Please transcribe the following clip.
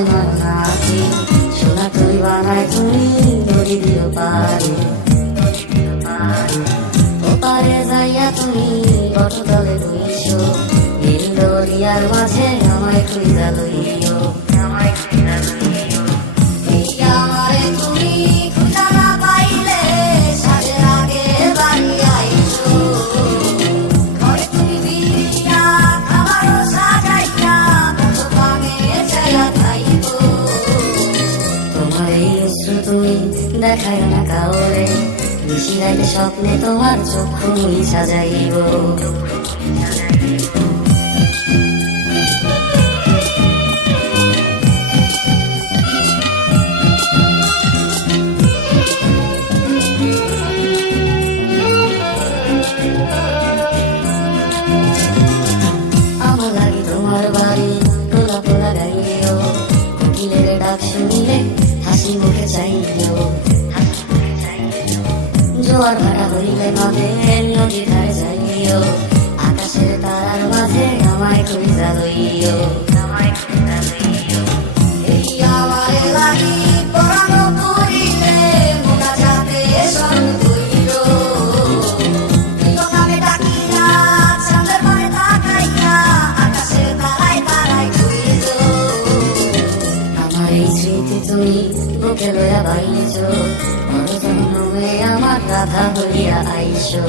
নয় নাকি সোনা তুই বানায় তুমি নদী দিও পারে ওপারে যাইয়া তুমি বটতলে বইছো নীল দরিয়ার মাঝে আমায় খুঁজা লইও এই আমারে তুমি খুঁজা না পাইলে সাজের আগে বাড়ি আইছো ঘরে তুমি বিরিয়া খাবারও সাজাইয়া কত ভাঙে চাইয়া খাইব তোমার এই অশ্রু তুমি দেখায় না কাউরে নিশিরাইতে স্বপ্নে তোমার চক্ষু সাজাইব আমার লাগে তোমার বাড়ি তোলা তোলা গাইও কোকিলের ডাক শুনিলে হাসি মুখে চাইও জোয়ার ভাটা হইলে নদের নদী ধারে যাইও আকাশের তারার মাঝে আমায় খুঁজা লইও এই আমারে লাগি পরানো করিলে মোনা যাতে স্মরণ কইর এই কথাকে ডাকিয়া চাঁদের পানে তাকাইয়া আকাশের তারায় তারায় খুঁজ আমার এই স্মৃতি তুমি বুকে লইয়া বাইছ আমার রাধা হইয়া আইসো